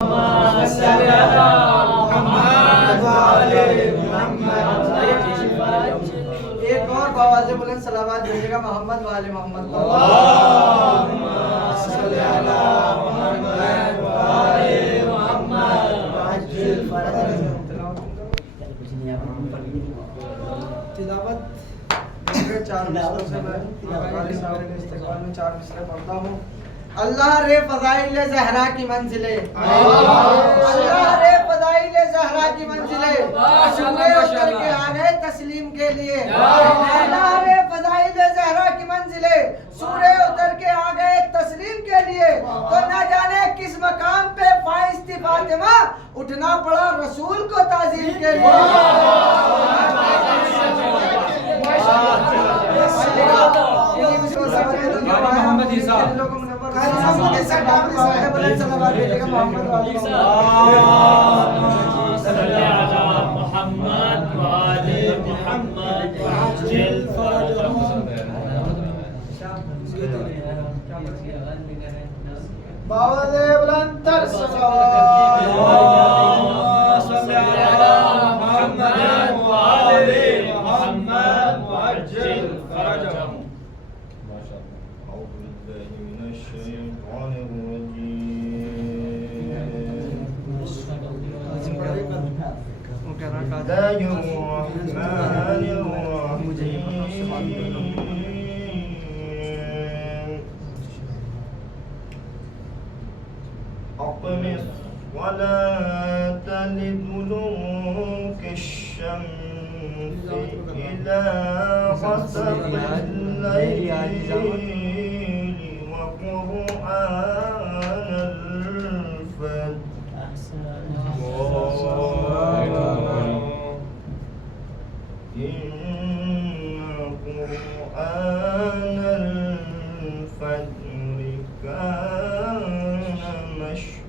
ایک اور بآواز بلند صلوات بھیجے گا محمد والے محمد تلاوت چار مصروں سے میں استقبال میں چار مصرے پڑھتا ہوں. اللہ رے فضائل زہرا کی منزلیں، اللہ رے فضائل زہرا کی منزلیں، سورے اتر کے آ گئے تسلیم کے لیے. اللہ رے فضائل زہرا کی منزلیں، سورے اتر کے آ گئے تسلیم کے لیے. تو نہ جانے کس مقام پہ فائز تھی فاطمہ، اٹھنا پڑا رسول کو تعظیم کے لیے. محمد عیسیٰ باوز بلند تر أقم الصلاة لدلوك الشمس إلى غسق الليل وقرآن الفجر إن قرآن الفجر كان مشهودا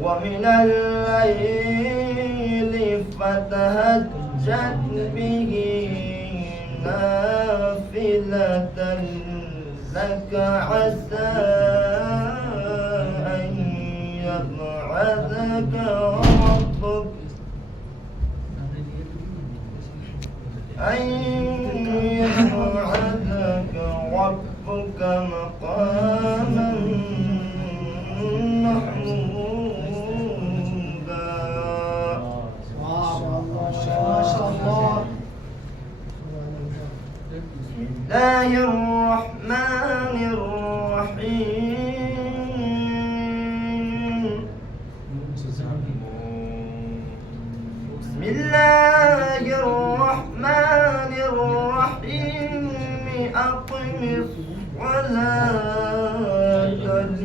ومن الليل فتهجد به نافلة لك عسى أن يبعثك ربك مقاما محمودا. بسم الله الرحمن الرحيم. بسم الله الرحمن الرحيم. أقم الصلاة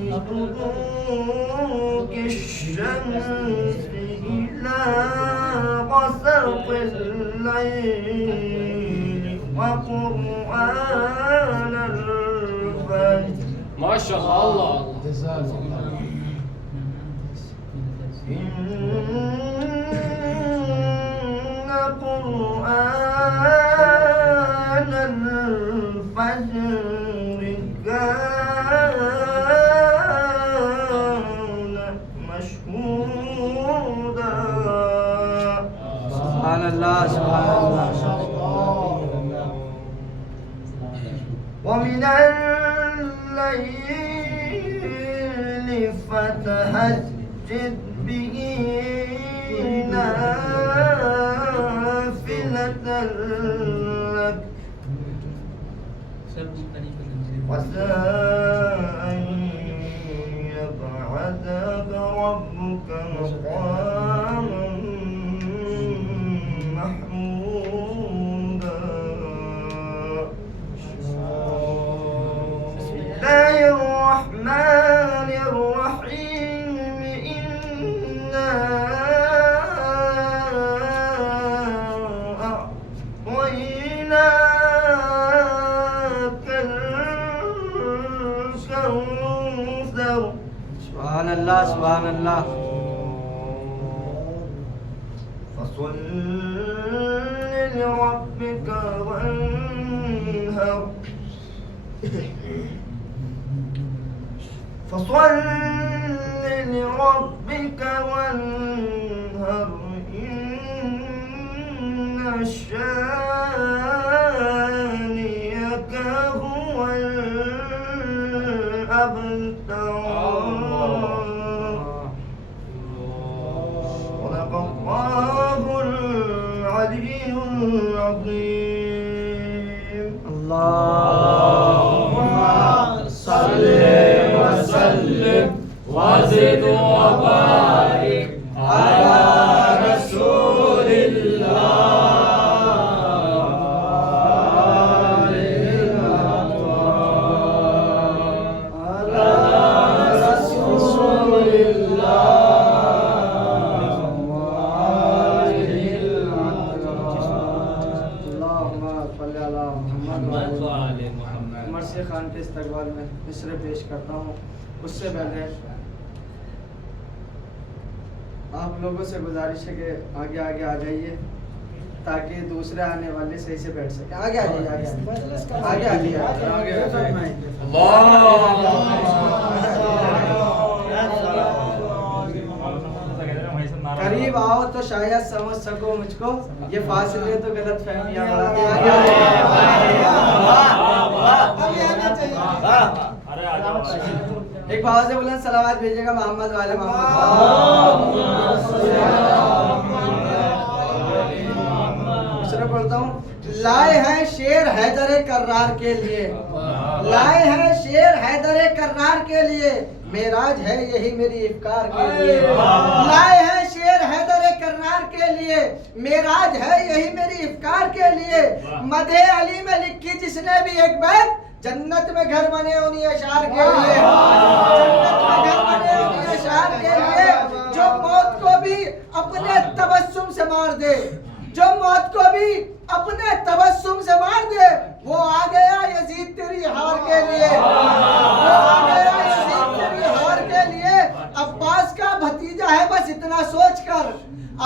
لدلوك الشمس إلى غسق الليل وقرآن الفجر. ما شاء الله. إن قرآن الفجر كان مشهودا. سبحان اللہ سبحان اللہ. ومن الليل فتهجد به نافلة لك عسى أن يبعثك ربك مقاما محمودا. بسم الله الرحمن الرحيم. إنا أعطيناك الكوثر. سبحان اللہ سبحان اللہ. فصل لربك وانحر فصل لربك وانهر إن شانئك هو الأبتر صدق الله العلي العظيم اللهم صل وسلم وزد وبارك على رسول مرثیہ خان کے استقبال میں مصرع پیش کرتا ہوں. اس سے پہلے آپ لوگوں سے گزارش ہے کہ آگے آگے آ جائیے تاکہ دوسرے آنے والے صحیح سے بیٹھ سکیں. آگے آ جائیے آگے آ جائیے. قریب آؤ تو شاید سمجھ سکو مجھ کو, یہ فاصلے تو غلط فہمیاں بڑھاتے ہیں. ایک بہت سے بلند صلوات بھیجے گا محمد والے محمد. پڑھتا ہوں. لائے ہیں شیر حیدر کرار کے لیے, لائے ہیں شیر حیدر کرار کے لیے, معراج ہے یہی میری افکار کے لیے. لائے ہیں شیر حیدر کرار کے لیے, معراج ہے یہی میری افکار کے لیے. مدح علی میں لکھی جس نے بھی ایک بیت, جنت میں گھر بنے انہی اشعار کے لیے. جنت میں گھر بنے انہی اشعار کے لیے. جو موت کو بھی اپنے تبسم سے مار دے, جو موت کو بھی اپنے تبسم سے مار دے, وہ آ گیا یزید تیری ہار کے لیے. وہ آ گیا یزید تیری ہار کے لیے. عباس کا بھتیجا ہے بس اتنا سوچ کر,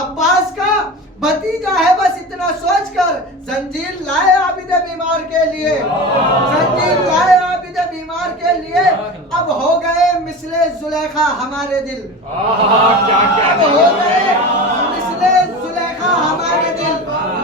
عباس کا بھتیجا ہے بس اتنا سوچ کر, زنجیر لائے عابد بیمار کے لیے. زنجیر لائے عابد بیمار کے لیے. اب ہو گئے مثل زلیخا ہمارے دل, اب ہو گئے مثل زلیخا ہمارے دل.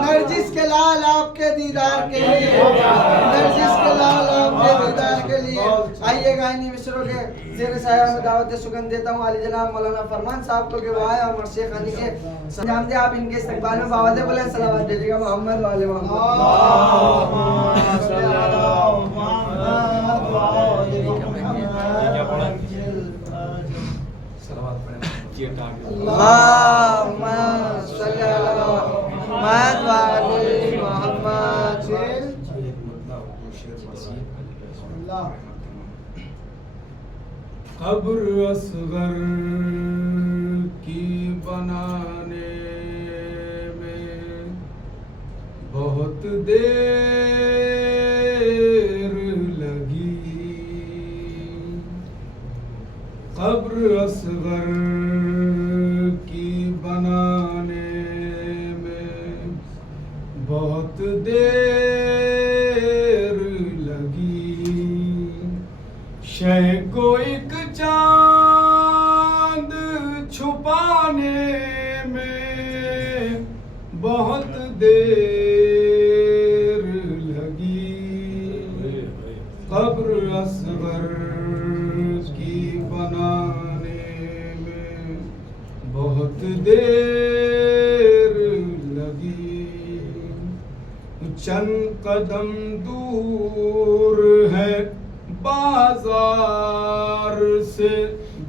نرجس کے لال آپ کے دیدار کے لیے, نرجس کے لال آپ کے دیدار کے لیے. آئیے گا انہی مصروں کے زیر سایہ میں دعوت سگن دیتا ہوں علی جناب مولانا فرمان صاحب کو کہ وہ آئے اور مرثیہ خانی کے سنجام دے. آپ ان کے استقبال میں باوض بلند صلوات بھیجیے گا محمد والے محمد. اللہم صلی علی محمد وعلی محمد. قبر اصغر کی بنانے میں بہت دیر لگی. قبر اصغر کی بنانے میں بہت دیر لگی. شہ کو ایک چاند چھپانے میں بہت دیر لگی. قبر اصغر کی بنانے میں بہت دیر لگی. چند قدم دور ہے بازار سے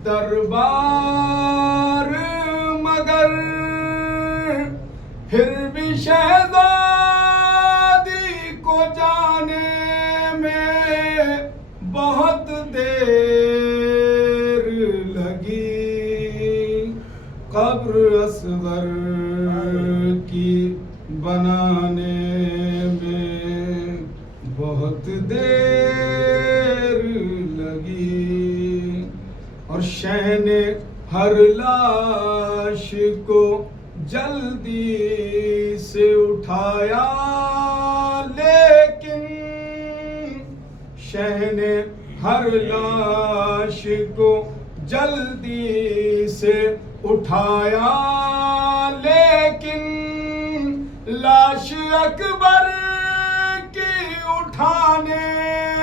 دربار, مگر پھر بھی شہزادی کو جانے میں بہت دیر لگی. قبر اصغر کی بنانے میں بہت دیر لگی. اور شہ نے ہر لاش کو جلدی سے اٹھایا, لیکن شہ شہن ہر لاش کو جلدی سے اٹھایا، لیکن لاش اکبر کی اٹھانے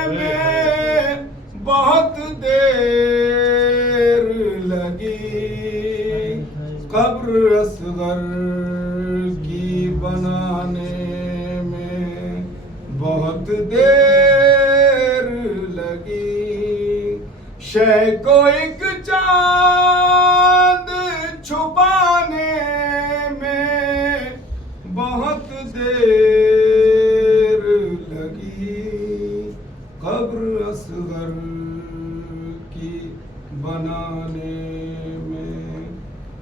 میں بہت دیر لگی، قبر اصغر کی بنانے میں بہت دیر لگی، شے کو ایک چاند چھپانے میں بہت دیر لگی، قبر اصغر کی بنانے میں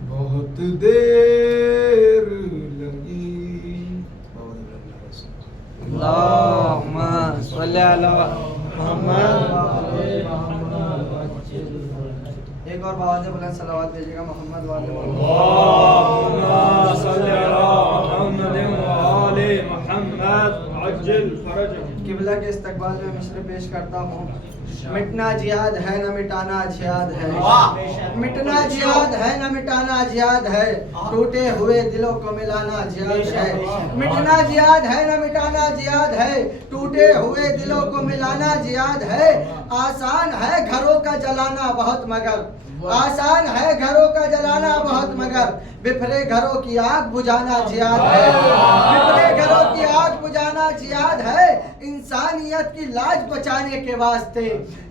بہت دیر لگی۔ اللہم صلی علی محمد۔ ایک اور باوجہ بلند صلوات بھیجیے گا محمد والے اللهم صل على محمد وآل محمد عجل فرجهم۔ قبلہ کے استقبال میں مصرع پیش کرتا ہوں۔ مٹنا جہاد ہے نہ مٹانا جہاد ہے، مٹنا جہاد ہے نہ مٹانا جہاد ہے، ٹوٹے ہوئے دلوں کو ملانا جہاد ہے، مٹنا جہاد ہے نہ مٹانا جہاد ہے، ٹوٹے ہوئے دلوں کو ملانا جہاد ہے، آسان ہے گھروں کا جلانا بہت مگر، آسان ہے گھروں کا جلانا بہت مگر، بپھرے گھروں کی آگ بجھانا جہاد ہے، بپھرے گھروں کی آگ بجھانا جہاد ہے، انسانیت کی لاج بچانے کے واسطے،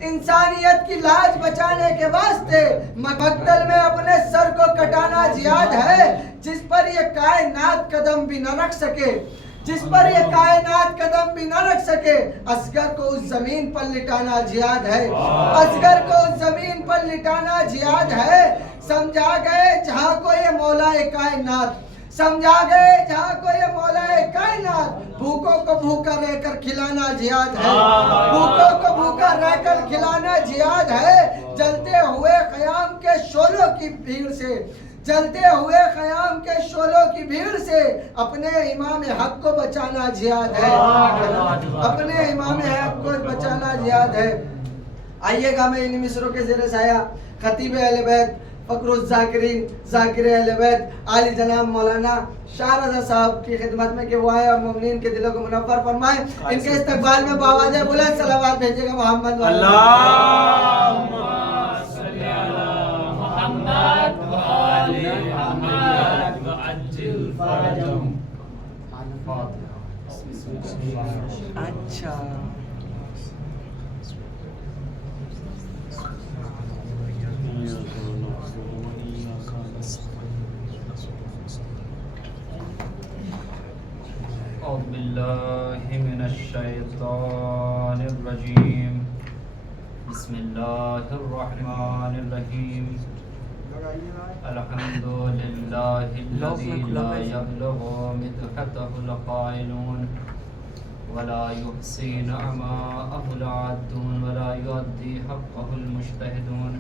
انسانیت کی لاج بچانے کے واسطے مقتل میں اپنے سر کو کٹانا جہاد ہے، جس پر یہ کائنات قدم بھی نہ رکھ سکے، جس پر یہ کائنات قدم بھی نہ رکھ سکے، اصغر کو اس زمین پر لٹانا جہاد ہے، اصغر کو اس زمین پر لٹانا جہاد ہے، سمجھا گئے جہاں کو یہ مولا کائنات، سمجھا گئے جہاں کو یہ مولا کائنات، بھوکوں کو بھوکا رہ کر کھلانا جہاد ہے، بھوکوں کو بھوکا رہ کر کھلانا جہاد ہے، جلتے ہوئے قیام کے شعلوں کی بھیڑ سے، جلتے ہوئے قیام کے شعلوں کی بھیڑ سے اپنے امام حق کو بچانا جہاد ہے، اپنے امام حق کو بچانا جہاد ہے۔ آئیے گا میں انہی مصروں کے زیر سایہ خطیب اہل بیت، فخر الذاکرین، ذاکر اہل بیت، عالی جناب مولانا شاہ رضا صاحب کی خدمت میں کہ وہ آئے اور مومنین کے دلوں کو منور فرمائیں۔ ان کے استقبال میں باوجہ بلند صلوات بھیجیے گا محمد والے اللهم صل على محمد وآل محمد وعجل فرجهم۔ اچھا أعوذ بالله من الشيطان الرجيم، بسم الله الرحمن الرحيم، الحمد لله الذي لا يبلغ مدحته القائلون ولا يحصي نعماءه العادون ولا يؤدي حقه المجتهدون،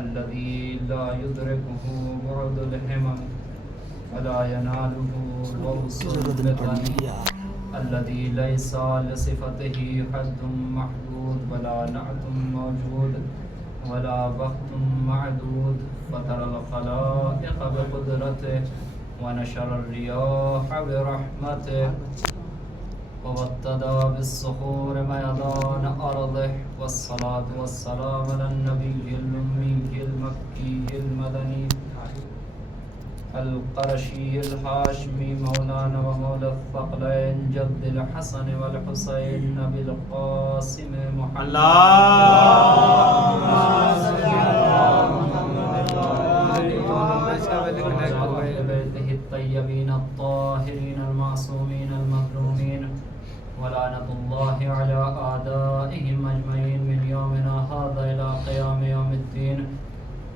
الذي لا يدركه بعد الهمم ولا يناله غوص البدن، الذي ليس لصفته حد محدود ولا نعت موجود ولا وقت معدود، فترى الخلائق بقدرته ونشر الرياح برحمته وابتدى بالصخور ميدان أرضه، والصلاة والسلام على النبي الأمي المكي المدني القرشي الهاشمي مولانا ومولى الثقلين جد الحسن والحسين نبي القاسم محمد اللهم صل على محمد وآل بيته الطيبين الطاهرين المعصومين المظلومين، ولعنة الله على أعدائهم أجمعين من يومنا هذا إلى قيام يوم الدين،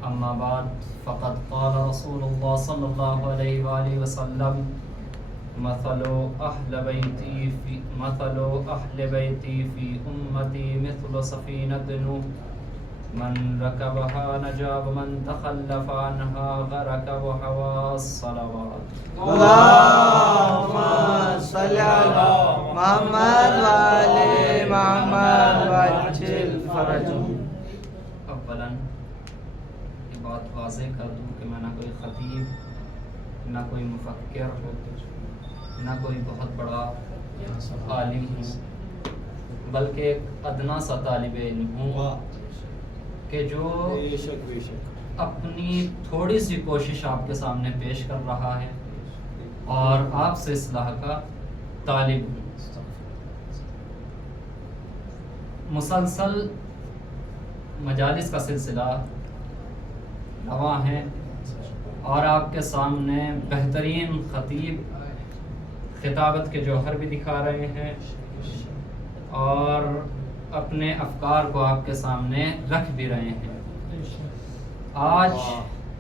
أما بعد، فقد قال رسول الله صلى الله عليه وآله وسلم: مثل أهل بيتي في أمتي مثل سفينة نوح، من ركبها نجا ومن تخلف عنها غرق وهوى الصلوات۔ اللهم صل على محمد وآل محمد واضح کر دوں کہ میں نہ کوئی خطیب، نہ کوئی مفکر، نہ کوئی بہت بڑا عالم ہوں، بلکہ ایک ادنا سا طالب علم ہوں کہ جو اپنی تھوڑی سی کوشش آپ کے سامنے پیش کر رہا ہے اور آپ سے اصلاح کا طالب ہوں۔ مسلسل مجالس کا سلسلہ رواں ہے اور آپ کے سامنے بہترین خطیب خطابت کے جوہر بھی دکھا رہے ہیں اور اپنے افکار کو آپ کے سامنے رکھ بھی رہے ہیں۔ آج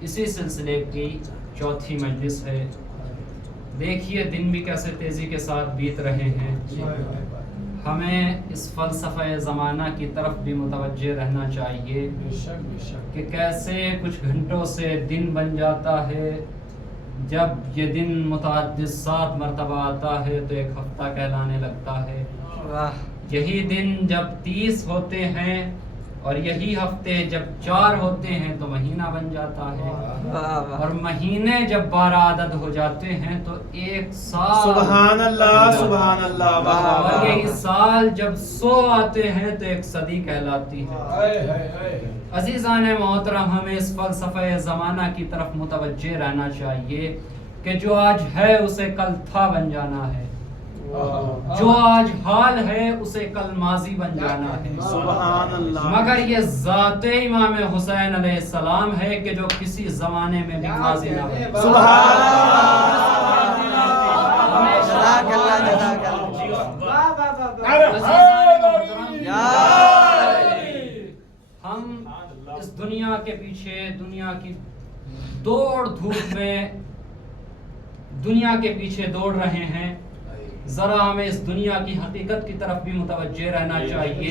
اسی سلسلے کی چوتھی مجلس ہے۔ دیکھیے دن بھی کیسے تیزی کے ساتھ بیت رہے ہیں۔ ہمیں اس فلسفہ زمانہ کی طرف بھی متوجہ رہنا چاہیے کہ کیسے کچھ گھنٹوں سے دن بن جاتا ہے، جب یہ دن متعدد 7 مرتبہ آتا ہے تو ایک ہفتہ کہلانے لگتا ہے، یہی دن جب 30 ہوتے ہیں اور یہی ہفتے جب 4 ہوتے ہیں تو مہینہ بن جاتا ہے، اور مہینے جب 12 عدد ہو جاتے ہیں تو ایک سال، سبحان اللہ سبحان اللہ، اور یہی سال جب 100 آتے ہیں تو ایک صدی کہلاتی ہے۔ عزیزان محترم، ہمیں اس فلسفہ زمانہ کی طرف متوجہ رہنا چاہیے کہ جو آج ہے اسے کل تھا بن جانا ہے، جو آج حال ہے اسے کل ماضی بن جانا ہے۔ سبحان اللہ۔ مگر یہ ذات امام حسین علیہ السلام ہے کہ جو کسی زمانے میں بھی ماضی نہ ہو۔ سبحان ہم اس دنیا کے پیچھے، دنیا کی دوڑ دھوپ میں دنیا کے پیچھے دوڑ رہے ہیں، ذرا ہمیں اس دنیا کی حقیقت کی طرف بھی متوجہ رہنا چاہیے۔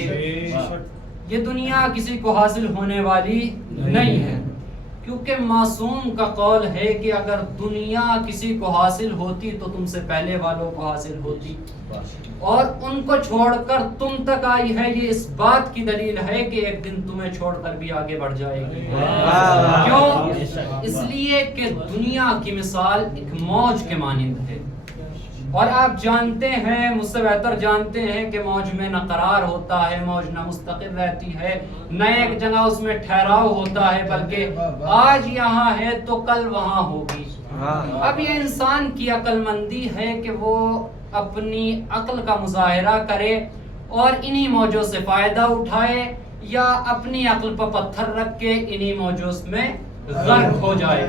یہ دنیا کسی کو حاصل ہونے والی نہیں ہے، کیونکہ معصوم کا قول ہے کہ اگر دنیا کسی کو حاصل ہوتی تو تم سے پہلے والوں کو حاصل ہوتی، اور ان کو چھوڑ کر تم تک آئی ہے، یہ اس بات کی دلیل ہے کہ ایک دن تمہیں چھوڑ کر بھی آگے بڑھ جائے گی۔ کیوں؟ اس لیے کہ دنیا کی مثال ایک موج کے مانند ہے، اور آپ جانتے ہیں، مجھ سے بہتر جانتے ہیں کہ موج میں نہ قرار ہوتا ہے، موج نہ مستقر رہتی ہے، نہ ایک جگہ اس میں ٹھہراؤ ہوتا ہے، بلکہ آج یہاں ہے تو کل وہاں ہوگی۔ اب یہ انسان کی عقل مندی ہے کہ وہ اپنی عقل کا مظاہرہ کرے اور انہی موجوں سے فائدہ اٹھائے، یا اپنی عقل پر پتھر رکھ کے انہی موجوں میں غرق ہو جائے۔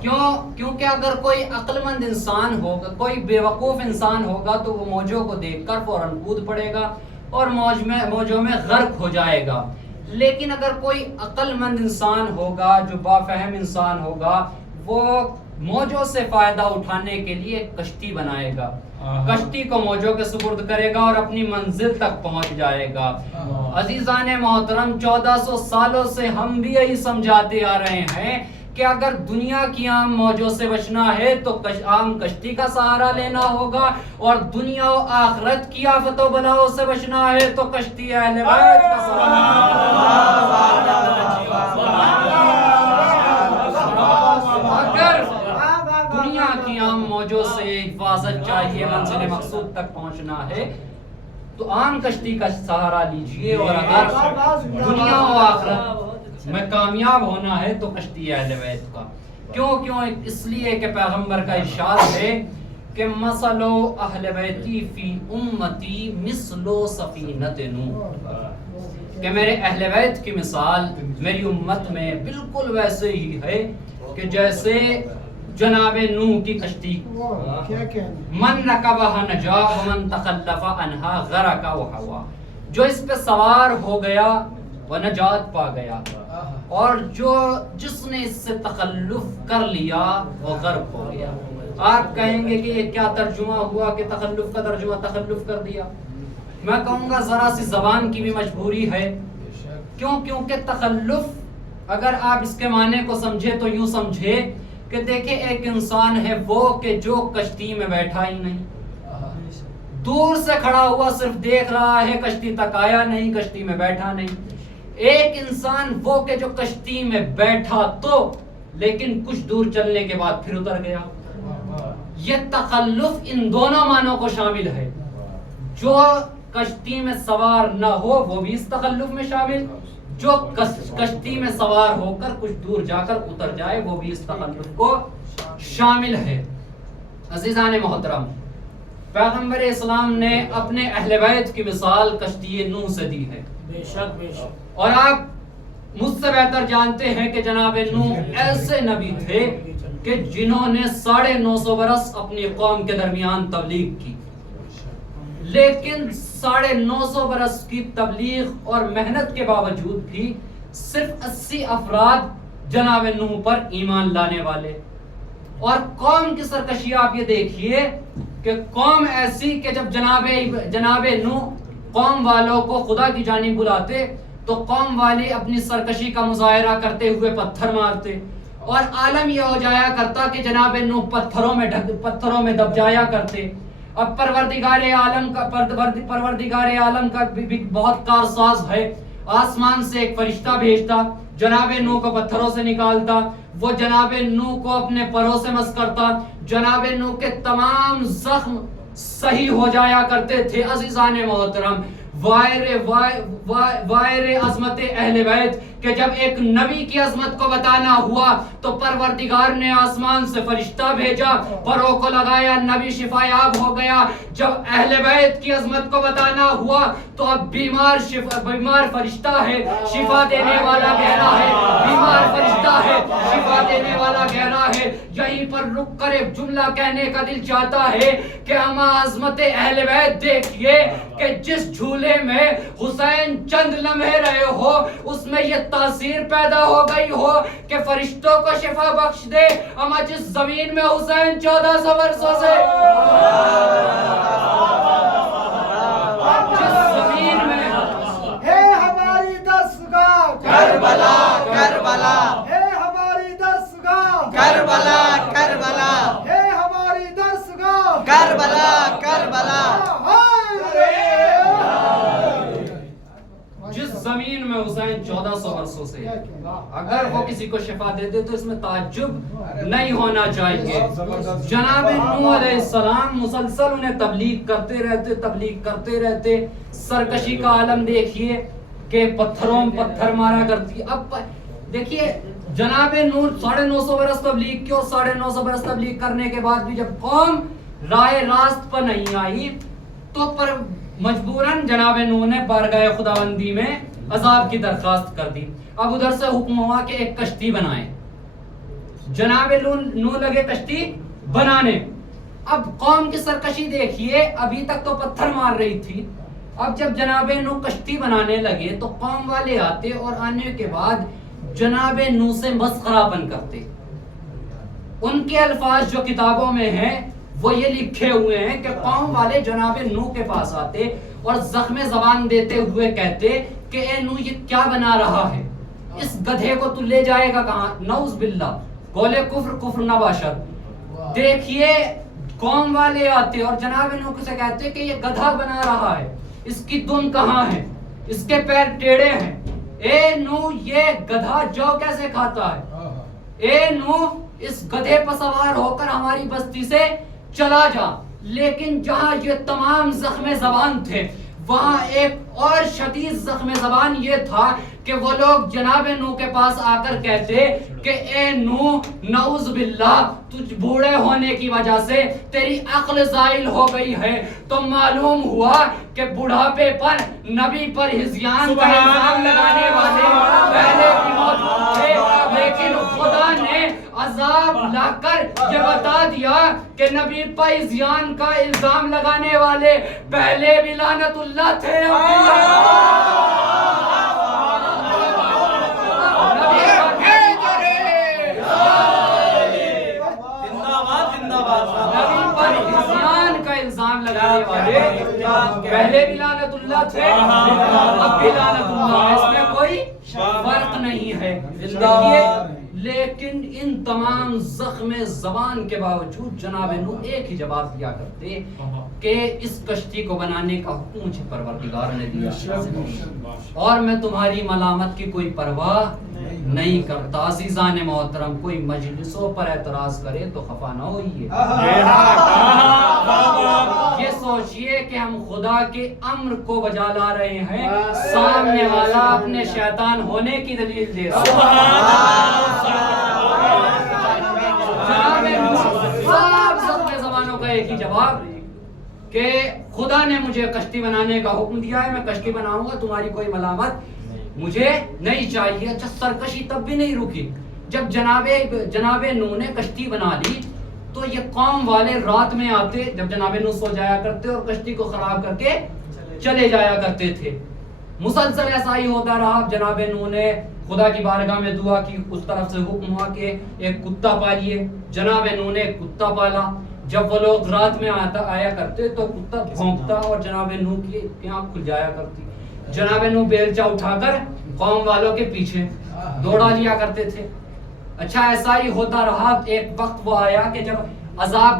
کیونکہ اگر کوئی عقل مند انسان ہوگا، کوئی بیوقوف انسان ہوگا تو وہ موجوں کو دیکھ کر فوراً کود پڑے گا اور موجوں میں غرق ہو جائے گا، لیکن اگر کوئی عقل مند انسان ہوگا، جو بافہم انسان ہوگا، وہ موجوں سے فائدہ اٹھانے کے لیے ایک کشتی بنائے گا، کشتی کو موجوں کے سپرد کرے گا اور اپنی منزل تک پہنچ جائے گا۔ عزیزان محترم، 1400 سالوں سے ہم بھی یہی سمجھاتے آ رہے ہیں کہ اگر دنیا کی عام موجوں سے بچنا ہے تو عام کشتی کا سہارا لینا ہوگا، اور دنیا و آخرت کی آفت و بلاؤں سے بچنا ہے تو کشتی اہل بیت کا سہارا۔ اگر دنیا کی عام موجوں سے حفاظت چاہیے، منزل مقصود تک پہنچنا ہے تو عام کشتی کا سہارا لیجئے، اور اگر دنیا و آخرت میں کامیاب ہونا ہے تو کشتی اہل بیت کا۔ کیوں؟ اس لیے کہ پیغمبر کا ارشاد ہے کہ مثل اہل بیتی فی امتی مثل سفینۃ نوح، کہ میرے اہل بیت کی مثال میری امت میں بالکل ویسے ہی ہے کہ جیسے جناب نوح کی کشتی، من رکبها نجا ومن تخلف عنها غرق وحوا، جو اس پہ سوار ہو گیا وہ نجات پا گیا، اور جس نے اس سے تخلف کر لیا وہ غرق ہو گیا۔ آپ کہیں گے کہ یہ کیا ترجمہ ہوا کہ تخلف کا ترجمہ تخلف کر دیا؟ میں کہوں گا ذرا سی زبان کی بھی مجبوری ہے۔ کیونکہ تخلف اگر آپ اس کے معنی کو سمجھے تو یوں سمجھے کہ دیکھیں ایک انسان ہے وہ کہ جو کشتی میں بیٹھا ہی نہیں، دور سے کھڑا ہوا صرف دیکھ رہا ہے، کشتی تک آیا نہیں، کشتی میں بیٹھا نہیں۔ ایک انسان وہ کہ جو کشتی میں بیٹھا تو لیکن کچھ دور چلنے کے بعد پھر اتر گیا. یہ تخلف ان دونوں معنوں کو شامل ہے. جو کشتی میں سوار نہ ہو وہ بھی اس تخلف میں شامل, جو کشتی میں سوار ہو کر کچھ دور جا کر اتر جائے وہ بھی اس تخلف کو شامل ہے. عزیزان محترم, پیغمبر اسلام نے اپنے اہل بیت کی مثال کشتی نوح سے دی ہے. بے شک بے شک. اور آپ مجھ سے بہتر جانتے ہیں کہ جناب نوح ایسے نبی تھے کہ جنہوں نے 950 برس اپنی قوم کے درمیان تبلیغ کی, لیکن 950 برس کی تبلیغ اور محنت کے باوجود بھی صرف 80 افراد جناب نوح پر ایمان لانے والے. اور قوم کی سرکشی آپ یہ دیکھیے کہ قوم ایسی کہ جب جناب نوح قوم والوں کو خدا کی جانب بلاتے تو قوم والے اپنی سرکشی کا مظاہرہ کرتے ہوئے پتھر مارتے, اور عالم یہ ہو جایا کرتا کہ جناب نوح پتھروں میں دب جایا کرتے. اب پروردگار عالم کا بھی بہت کارساز ہے. آسمان سے ایک فرشتہ بھیجتا, جناب نوح کو پتھروں سے نکالتا, وہ جناب نوح کو اپنے پروں سے مس کرتا, جناب نوح کے تمام زخم صحیح ہو جایا کرتے تھے. عزیزان محترم, وائر عظمت اہل بیت کہ جب ایک نبی کی عظمت کو بتانا ہوا تو پروردگار نے آسمان سے فرشتہ بھیجا, پروں کو لگایا, نبی شفا یاب ہو گیا. جب اہل بیت کی عظمت کو بتانا ہوا تو اب بیمار فرشتہ ہے, شفا دینے والا گہرا ہے, بیمار فرشتہ ہے, شفا دینے والا گہرا ہے. یہیں پر رک کر ایک جملہ کہنے کا دل چاہتا ہے کہ ہم عظمت اہل بیت دیکھیے کہ جس جھولے میں حسین چند لمحے رہے ہو اس میں یہ تاثیر پیدا ہو گئی ہو کہ فرشتوں کو شفا بخش دے. اما جس زمین میں حسین 1400 برسوں سے جس زمین میں ہے ہماری دستگاہ کربلا کربلا ہے ہماری دستگاہ کربلا کربلا ہے ہماری دستگاہ کربلا کربلا. جس زمین میں حسین 1400 برسوں سے, اگر وہ کسی کو شفا دے دے تو اس میں تعجب نہیں ہونا چاہیے. جناب نوح علیہ السلام مسلسل انہیں تبلیغ کرتے رہتے. سرکشی کا عالم دیکھیے کہ پتھر مارا کرتی. اب دیکھیے جناب نوح 950 برس تبلیغ کی, اور 950 برس تبلیغ کرنے کے بعد بھی جب قوم راہ راست پر نہیں آئی تو پر مجبوراً جناب نوح نے بارگاہ خداوندی میں عذاب کی درخواست کر دی. اب ادھر سے حکم ہوا کہ ایک کشتی بنائیں. جناب نوح لگے کشتی بنانے. اب قوم کی سرکشی دیکھیے, ابھی تک تو پتھر مار رہی تھی, اب جب جناب نوح کشتی بنانے لگے تو قوم والے آتے اور آنے کے بعد جناب نوح سے مسخرہ پن کرتے. ان کے الفاظ جو کتابوں میں ہیں وہ یہ لکھے ہوئے ہیں کہ قوم والے جناب نوح کے پاس آتے اور زخم زبان دیتے ہوئے کہتے کہ اے نوح یہ کیا بنا رہا ہے, اس گدھے کو تو لے جائے گا کہاں, نعوذ باللہ, قول کفر نہ باشد. دیکھیے قوم والے آتے اور جناب نوح سے کہتے کہ یہ گدھا بنا رہا ہے, اس کی دم کہاں ہے, اس کے پیر ٹیڑے ہیں. اے نوح یہ گدھا جو کیسے کھاتا ہے, اے نوح اس گدھے پر سوار ہو کر ہماری بستی سے چلا جا. لیکن جہاں یہ تمام زخم زبان تھے وہاں ایک اور شدید زخم زبان یہ تھا کہ وہ لوگ جناب نوح کے پاس آ کر کہتے کہ اے نوح نعوذ باللہ تجھ بوڑھے ہونے کی وجہ سے تیری عقل زائل ہو گئی ہے. تو معلوم ہوا کہ بڑھاپے پر نبی پر ہذیان کا الزام لگانے والے پہلے بھی موجود تھے, لیکن خدا نے عذاب لا کر یہ بتا دیا کہ نبی پر ہذیان کا الزام لگانے والے پہلے بھی لعنت اللہ تھے. لگانے والے پہلے بھی لعنت اللہ تھے, اب بھی لعنت اللہ, اس میں کوئی فرق نہیں ہے. لیکن ان تمام زخم زبان کے باوجود جناب نوح ایک ہی جواب دیا کرتے کہ اس کشتی کو بنانے کا حکم مجھے پروردگار نے دیا اور میں تمہاری ملامت کی کوئی پرواہ نہیں کرتا. عزیزان محترم کوئی مجلسوں پر اعتراض کرے تو خفا نہ ہوئیے. یہ سوچئے کہ ہم خدا کے امر کو بجا لا رہے ہیں, سامنے والا اپنے شیطان ہونے کی دلیل دے رہا ہے. سب زخم زبانوں کا ایک ہی جواب کہ خدا نے مجھے کشتی بنانے کا حکم دیا ہے, میں کشتی بناؤں گا, تمہاری کوئی ملامت مجھے نہیں چاہیے. اچھا سرکشی تب بھی نہیں رکی. جب جناب نوح نے کشتی بنا لی تو یہ قوم والے رات میں آتے, جب جناب نوح سو جایا کرتے اور کشتی کو خراب کر کے چلے جایا کرتے تھے. مسلسل ایسا ہی ہوتا رہا. جناب نوح نے خدا کی بارگاہ میں دعا کی, اس طرف سے حکم ہوا کہ ایک کتا پالیے. جناب نوح نے ایک کتا پالا. جب وہ لوگ رات میں آیا کرتے تو کتا بھونکتا اور جناب نوح کی آنکھ کھل جایا کرتی. جناب نوح بیلچہ اٹھا کر قوم والوں کے پیچھے دوڑا لیا کرتے تھے. اچھا ایسا ہی ہوتا رہا. ایک وقت وہ آیا کہ جب عذاب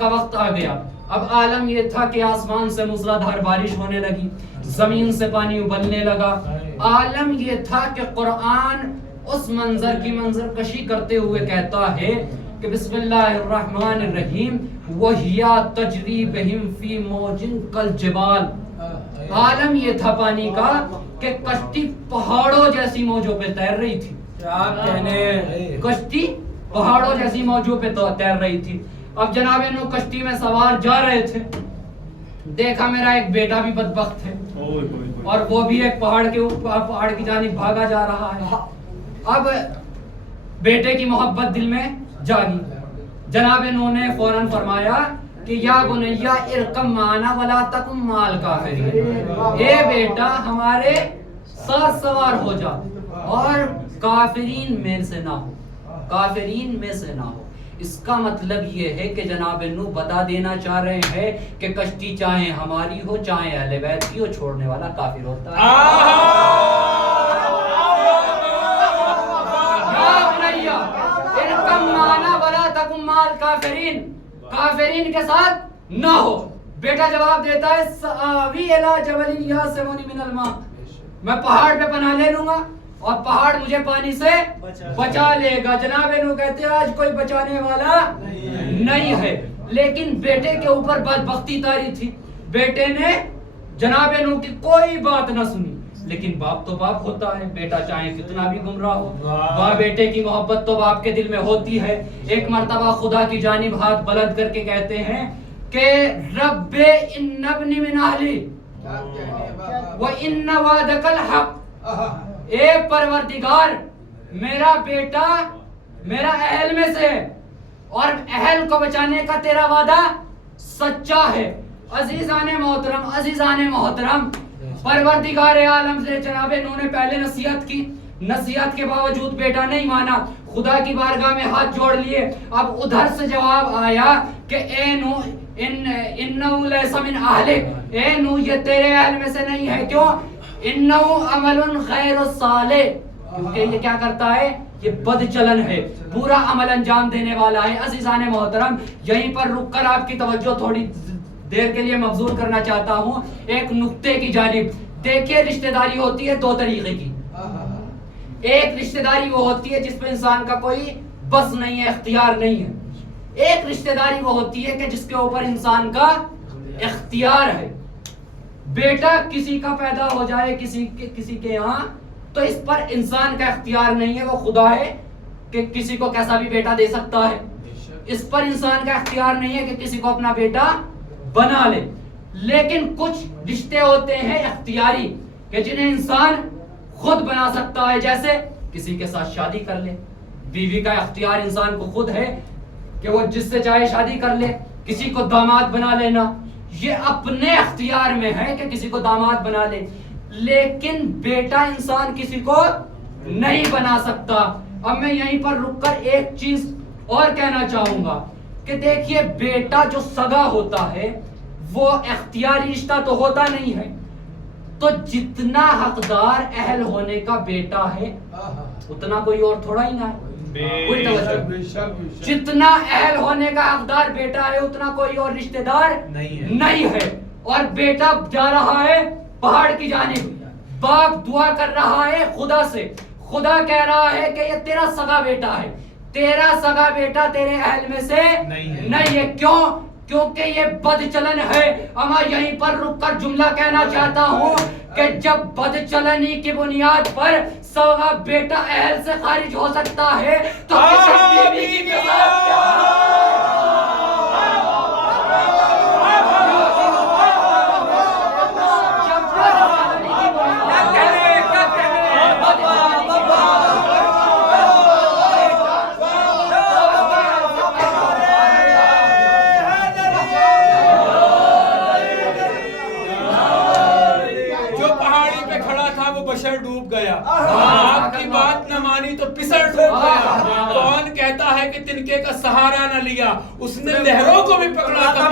کا وقت آ گیا. اب عالم یہ تھا کہ آسمان سے موسلادھار بارش ہونے لگی, زمین سے پانی ابلنے لگا. عالم یہ تھا کہ قرآن اس منظر کی منظر کشی کرتے ہوئے کہتا ہے کہ بسم اللہ الرحمن الرحیم وَهِيَا تَجْرِي بِهِمْ فِي مَوْجٍ كَالْجِبَالِ. عالم یہ تھا پانی کا کہ کشتی پہاڑوں جیسی موجوں پہ تیر رہی تھی. کشتی پہاڑوں جیسی موجوں پہ تیر رہی تھی. اب جناب نوح کشتی میں سوار جا رہے تھے, دیکھا میرا ایک بیٹا بھی بدبخت ہے اور وہ بھی ایک پہاڑ کے اوپر پہاڑ کی جانب بھاگا جا رہا ہے. اب بیٹے کی محبت دل میں جاگی. جناب نوح نے فوراً فرمایا کہ یا بنیا ارکم معنا ولا تکن مال کافرین, اے بیٹا ہمارے ساتھ سوار ہو جا اور کافرین میں سے نہ ہو, کافرین میں سے نہ ہو. اس کا مطلب یہ ہے کہ جناب نوح بتا دینا چاہ رہے ہیں کہ کشتی چاہے ہماری ہو چاہے اہل بیت کی ہو, چھوڑنے والا کافر ہوتا ہے. یا بنیا ارکم معنا ولا تکن مال کافرین, کافرین کے ساتھ نہ ہو. بیٹا جواب دیتا ہے سآوی الی جبل یعصمنی من الماء, میں پہاڑ پہ پناہ لے لوں گا اور پہاڑ مجھے پانی سے بچا لے گا. جناب نوح کہتے ہیں آج کوئی بچانے والا نہیں ہے. لیکن بیٹے کے اوپر بدبختی طاری تھی. بیٹے نے جناب نوح کی کوئی بات نہ سنی. لیکن باپ تو باپ ہوتا ہے, بیٹا چاہے کتنا بھی گمراہ ہو, باپ بیٹے کی محبت تو باپ کے دل میں ہوتی ہے. ایک مرتبہ خدا کی جانب ہاتھ بلند کر کے کہتے ہیں کہ رب ان ابنی من اہلی وان وعدک الحق, اے پروردگار میرا بیٹا میرا اہل میں سے اور اہل کو بچانے کا تیرا وعدہ سچا ہے. عزیزان محترم پروردگار عالم سے جناب نوح نے پہلے نصیحت کی, نصیحت کے باوجود بیٹا نہیں مانا, خدا کی بارگاہ میں ہاتھ جوڑ لیے. اب ادھر سے جواب آیا کہ اے نوح انہو لیس من اہلک, اے نوح یہ تیرے اہل میں سے نہیں ہے. کیوں؟ انہو عمل غیر صالح, کیونکہ یہ کیا کرتا ہے, یہ بد چلن ہے, برا عمل انجام دینے والا ہے. عزیزان محترم یہیں پر رک کر آپ کی توجہ تھوڑی دیر کے لیے مبذول کرنا چاہتا ہوں ایک نقطے کی جانب. دیکھیے رشتہ داری ہوتی ہے دو طریقے کی. ایک رشتہ داری وہ ہوتی ہے جس پہ انسان کا کوئی بس نہیں ہے, اختیار نہیں ہے. ایک رشتہ داری وہ ہوتی ہے کہ جس کے اوپر انسان کا اختیار ہے. بیٹا کسی کا پیدا ہو جائے کسی کے یہاں تو اس پر انسان کا اختیار نہیں ہے, وہ خدا ہے کہ کسی کو کیسا بھی بیٹا دے سکتا ہے. اس پر انسان کا اختیار نہیں ہے کہ کسی کو اپنا بیٹا بنا لے. لیکن کچھ رشتے ہوتے ہیں اختیاری کہ جنہیں انسان خود بنا سکتا ہے, جیسے کسی کے ساتھ شادی کر لے. بیوی کا اختیار انسان کو خود ہے کہ وہ جس سے چاہے شادی کر لے. کسی کو داماد بنا لینا یہ اپنے اختیار میں ہے کہ کسی کو داماد بنا لے. لیکن بیٹا انسان کسی کو نہیں بنا سکتا. اب میں یہیں پر رک کر ایک چیز اور کہنا چاہوں گا کہ دیکھیے بیٹا جو سگا ہوتا ہے وہ اختیاری رشتہ تو ہوتا نہیں ہے, تو جتنا حقدار اہل ہونے کا بیٹا ہے اتنا کوئی اور تھوڑا ہی نہ ہے. پوری توجہ. بے شک جتنا اہل ہونے کا حقدار بیٹا ہے اتنا کوئی اور رشتہ دار نہیں ہے. اور بیٹا جا رہا ہے پہاڑ کی جانب, باپ دعا کر رہا ہے خدا سے, خدا کہہ رہا ہے کہ یہ تیرا سگا بیٹا ہے, تیرا سگا بیٹا تیرے اہل میں سے نہیں ہے. کیوں؟ کیونکہ یہ بد چلن ہے. میں یہیں پر رک کر جملہ کہنا چاہتا ہوں کہ جب بد چلنی کی بنیاد پر سگا بیٹا اہل سے خارج ہو سکتا ہے تو کسی بیوی کی مثال کیا بشر ڈوب گیا, آپ کی بات نہ مانی تو پسر ڈوب گیا. کون کہتا ہے کہ تنکے کا سہارا نہ لیا, اس نے لہروں کو بھی پکڑا تھا.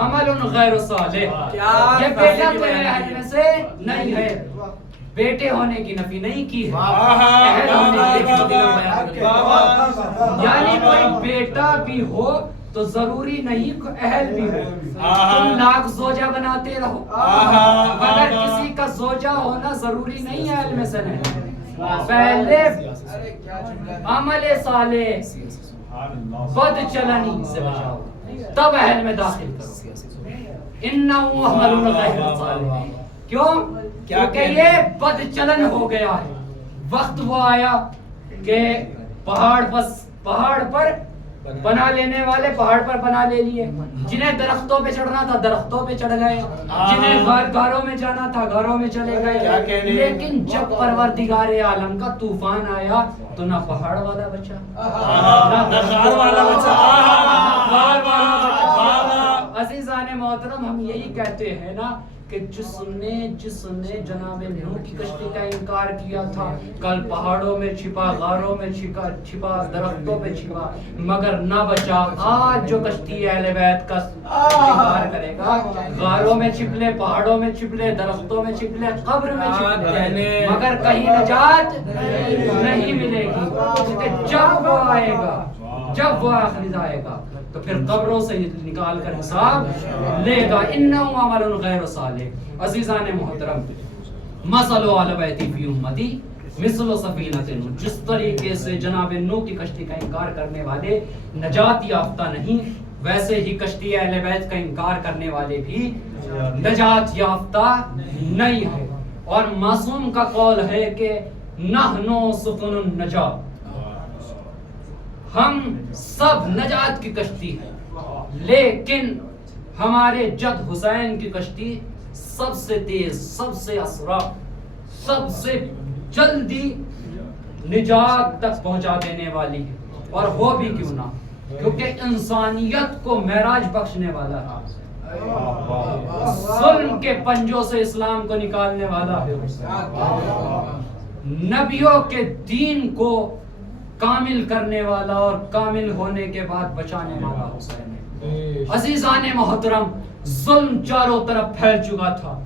عمل غیر صالح, یہ بیٹا تیرے اہل میں سے نہیں ہے. بیٹے ہونے کی نفی نہیں کی ہے, اہل ہونے کی نفی بیان کی ہے. یعنی کوئی بیٹا بھی ہو تو ضروری نہیں کہ اہل بھی ہو. تم لاکھ زوجہ بناتے رہو مگر کسی کا زوجہ ہونا ضروری نہیں ہے اہل میں سے نہیں. پہلے عمل صالح بد چلنی سے بچاؤ تب اہل میں داخل کرو. انہو عمل غیر صالح, کیوں؟ کیونکہ یہ بد چلن ہو گیا ہے. وقت وہ آیا کہ پہاڑ پر بنا لینے والے پہاڑ پر بنا لے لیے, جنہیں درختوں پہ چڑھنا تھا درختوں پہ چڑھ گئے, جنہیں گھروں میں جانا تھا گھروں میں چلے گئے. لیکن جب پروردگار عالم کا طوفان آیا تو نہ پہاڑ والا بچا نہ غار والا بچا. عزیزان محترم, ہم یہی کہتے ہیں نا کہ جس نے جناب نوح کی کشتی کا انکار کیا تھا, کل پہاڑوں میں چھپا, غاروں میں چھپا, درختوں پہ چھپا مگر نہ بچا. آج جو کشتی اہل بیت کا انکار کرے گا غاروں میں چھپ لے, پہاڑوں میں چھپ لے, درختوں میں چھپ لے, قبر میں چھپ لے, مگر کہیں نجات نہیں ملے گی. کیونکہ جب وہ آئے گا, جب وہ آخر آئے گا تو پھر قبروں سے نکال کر حساب لے گا. انہو عمل غیر صالح. عزیزان محترم, مثل اہل بیت فی امتی مثل سفینۃ نوح, جس طریقے سے جناب نوح کی کشتی کا انکار کرنے والے نجات یافتہ نہیں, ویسے ہی کشتی اہل بیت کا انکار کرنے والے بھی نجات یافتہ نہیں ہے. اور معصوم کا قول ہے کہ نحن سفن النجات, ہم سب نجات کی کشتی ہیں, لیکن ہمارے جد حسین کی کشتی سب سے تیز, سب سے اسرع, سب سے جلدی نجات تک پہنچا دینے والی ہے. اور ہو بھی کیوں نہ, کیونکہ انسانیت کو معراج بخشنے والا ہے, ظلم کے پنجوں سے اسلام کو نکالنے والا ہے, نبیوں کے دین کو کامل کرنے والا اور کامل ہونے کے بعد بچانے والا حسین ہے. عزیزان محترم, ظلم چاروں طرف پھیل چکا تھا.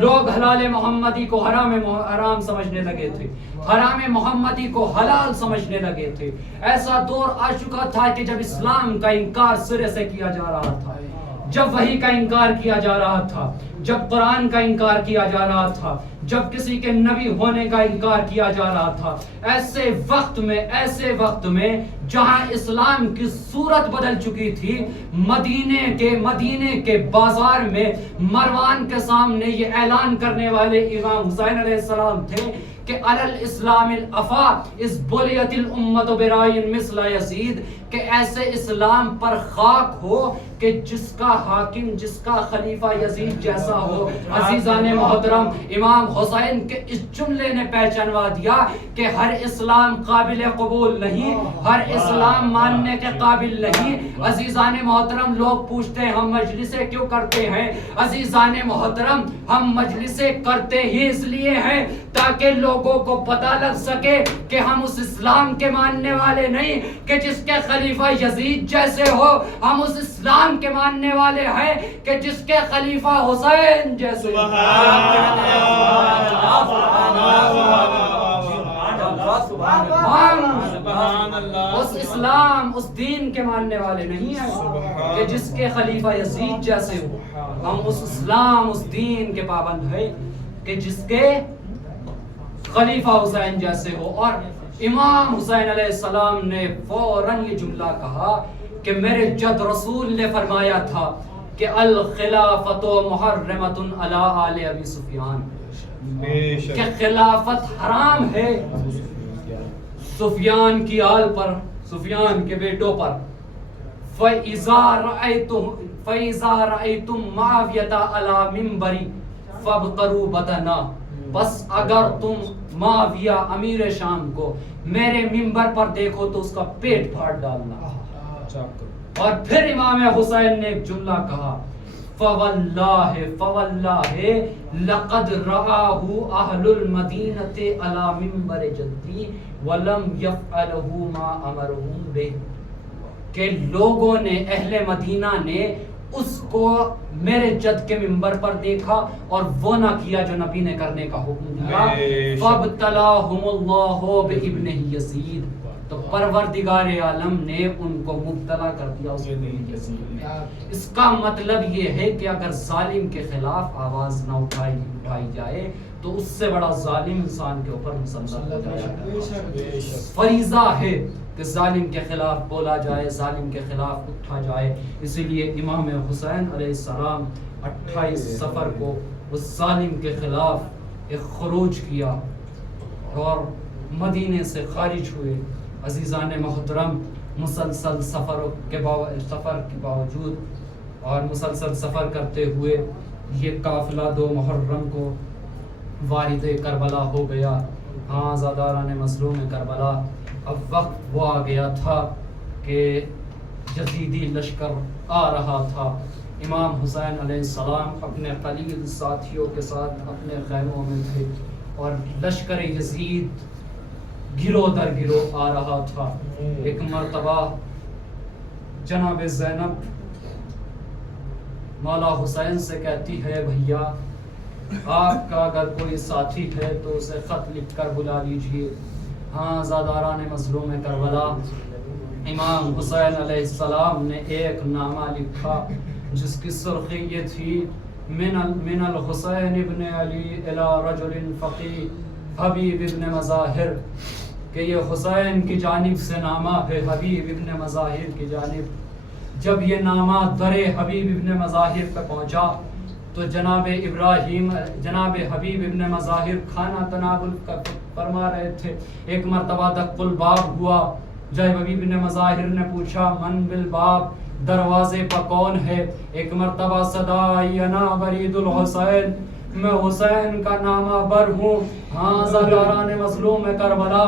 لوگ حلال محمدی کو حرام سمجھنے لگے تھے, حرام محمدی کو حلال سمجھنے لگے تھے. ایسا دور آ چکا تھا کہ جب اسلام کا انکار سرے سے کیا جا رہا تھا, جب وحی کا انکار کیا جا رہا تھا, جب قرآن کا انکار کیا جا رہا تھا, جب کسی کے نبی ہونے کا انکار کیا جا رہا تھا. ایسے وقت میں جہاں اسلام کی صورت بدل چکی تھی, مدینے کے بازار میں مروان کے سامنے یہ اعلان کرنے والے امام حسین علیہ السلام تھے کہ علی الاسلام الافا اس بلیت الامت برائن مثل یزید, کہ ایسے اسلام پر خاک ہو کہ جس کا حاکم, جس کا خلیفہ یزید جیسا ہو. عزیزان محترم, امام حسین کے اس جملے نے پہچانوا دیا کہ ہر اسلام قابل قبول نہیں, ہر اسلام ماننے کے قابل نہیں. عزیزان محترم, لوگ پوچھتے ہیں ہم مجلسیں کیوں کرتے ہیں. عزیزان محترم, ہم مجلسیں کرتے ہی اس لیے ہیں تاکہ لوگوں کو پتہ لگ سکے کہ ہم اس اسلام کے ماننے والے نہیں کہ جس کے خلیفہ یزید جیسے ہو، ہم اس اسلام کے ماننے والے ہیں کہ جس کے خلیفہ حسین جیسے ہو۔ ہم اس اسلام اس دین کے ماننے والے نہیں ہیں کہ جس کے خلیفہ یزید جیسے ہو، ہم اس اسلام اس دین کے پابند ہیں کہ جس کے خلیفہ حسین جیسے ہو۔ اور امام حسین علیہ السلام نے فوراً یہ جملہ کہا کہ میرے جد رسول نے فرمایا تھا کہ الخلافت محرمۃ علی آل ابی سفیان، کہ خلافت حرام ہے سفیان کی آل پر، سفیان کے بیٹوں پر۔ فَإِذَا رَأَيْتُمْ مَعَوِيَةَ عَلَى مِنبَرِ فَابْقَرُوا بَدَنَا، بس اگر تم معاویہ امیر شام کو میرے ممبر پر دیکھو تو اس کا پیٹ پھاڑ ڈالنا۔ اور پھر امام حسین نے ایک جملہ کہا فواللہ لقد رآہ اہل المدینۃ علی منبر جدی ولم یفعلہ ما امرہم بہ، کہ لوگوں نے اہل مدینہ نے اس کو میرے جد کے منبر پر دیکھا اور وہ نہ کیا جو نبی نے کرنے کا حکم دیا۔ فابتلاہم اللہ بابنہ یزید، تو پروردگار عالم نے ان کو مبتلا کر دیا اس یزید میں۔ اس کا مطلب یہ ہے کہ اگر ظالم کے خلاف آواز نہ اٹھائی جائے تو اس سے بڑا ظالم انسان کے اوپر مسلط ہو جائے۔ فریضہ ہے کہ ظالم کے خلاف بولا جائے، ظالم کے خلاف اٹھا جائے۔ اسی لیے امام حسین علیہ السلام 28 صفر کو اس ظالم کے خلاف ایک خروج کیا اور مدینے سے خارج ہوئے۔ عزیزان محترم، مسلسل سفر کے باوجود اور مسلسل سفر کرتے ہوئے یہ قافلہ 2 محرم کو وارد کربلا ہو گیا۔ ہاں زاداران مظلوم کربلا، اب وقت وہ آ گیا تھا کہ یزیدی لشکر آ رہا تھا۔ امام حسین علیہ السلام اپنے قلیل ساتھیوں کے ساتھ اپنے خیموں میں تھے اور لشکر یزید گروہ در گروہ آ رہا تھا۔ ایک مرتبہ جناب زینب مولا حسین سے کہتی ہے بھیا آپ کا اگر کوئی ساتھی ہے تو اسے خط لکھ کر بلا لیجئے۔ ہاں زاداران مظلوم کربلا، امام حسین علیہ السلام نے ایک نامہ لکھا جس کی سرخی یہ تھی من الحسین ابن علی الی رجل فقی حبیب ابن مظاہر، کہ یہ حسین کی جانب سے نامہ ہے حبیب ابن مظاہر کی جانب۔ جب یہ نامہ در حبیب ابن مظاہر پہ پہنچا تو جناب حبیب ابن مظاہر کھانا تناول فرما رہے تھے۔ ایک مرتبہ دق الباب ہوا، جب حبیب ابن مظاہر نے پوچھا من بالباب، دروازے پر کون ہے؟ ایک مرتبہ صدا آئی انا برید الحسین، میں حسین کا نامہ بر ہوں۔ ہاں زاداران مظلوم کربلا،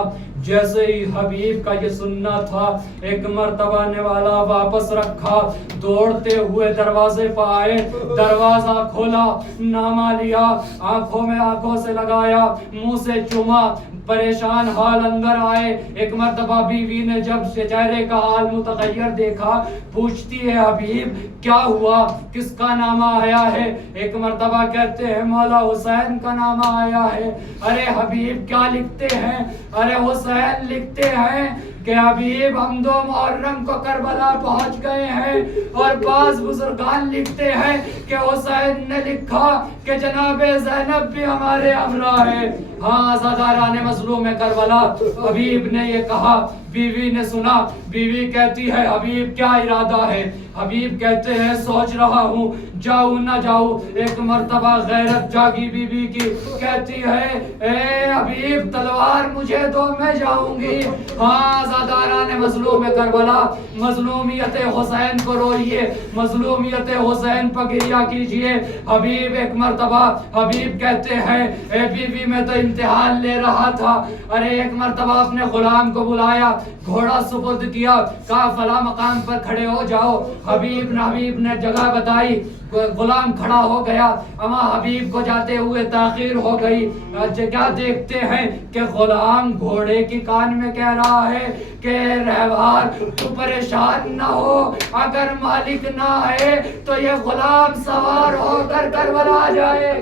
جیسے ہی حبیب کا یہ سننا تھا ایک مرتبہ نوالا واپس رکھا، دوڑتے ہوئے دروازے پر آئے، دروازہ کھولا، نامہ لیا، آنکھوں میں آنکھوں سے لگایا، منہ سے چوما، پریشان حال اندر آئے۔ ایک مرتبہ بیوی نے جب چہرے کا حال متغیر دیکھا، پوچھتی ہے حبیب کیا ہوا، کس کا نامہ آیا ہے؟ ایک مرتبہ کہتے ہیں مولا حسین کا نامہ آیا ہے۔ ارے حبیب کیا لکھتے ہیں؟ ارے حسین لکھتے ہیں کہ حبیب ہم 2 محرم کو کربلا پہنچ گئے ہیں، اور بعض بزرگان لکھتے ہیں کہ حسین نے لکھا کہ جناب زینب بھی ہمارے ہمراہ ہے۔ ہاں زاداران مظلوم کربلا، حبیب نے یہ کہا، بیوی نے سنا، بیوی کہتی ہے حبیب کیا ارادہ ہے؟ حبیب کہتے ہیں سوچ رہا ہوں جاؤں نہ جاؤں۔ ایک مرتبہ غیرت جاگی بیوی کی، کہتی ہے اے حبیب تلوار مجھے دو میں جاؤں گی۔ ہاں زاداران مظلوم کربلا، مظلومیت حسین کو روئیے، مظلومیت حسین پر گریہ کیجئے۔ حبیب ایک مرتبہ حبیب کہتے ہیں اے بیوی میں تو امتحان لے رہا تھا۔ ارے ایک مرتبہ اپنے غلام کو بلایا، گھوڑا سپرد کیا، کہا فلاں مقام پر کھڑے ہو جاؤ۔ حبیب نے جگہ بتائی، غلام کھڑا ہو گیا، اما حبیب کو جاتے ہوئے تاخیر ہو گئی۔ کیا دیکھتے ہیں کہ غلام گھوڑے کی کان میں کہہ رہا ہے کہ رہوار تو پریشان نہ ہو، اگر مالک نہ آئے تو یہ غلام سوار ہو کر کربلا جائے۔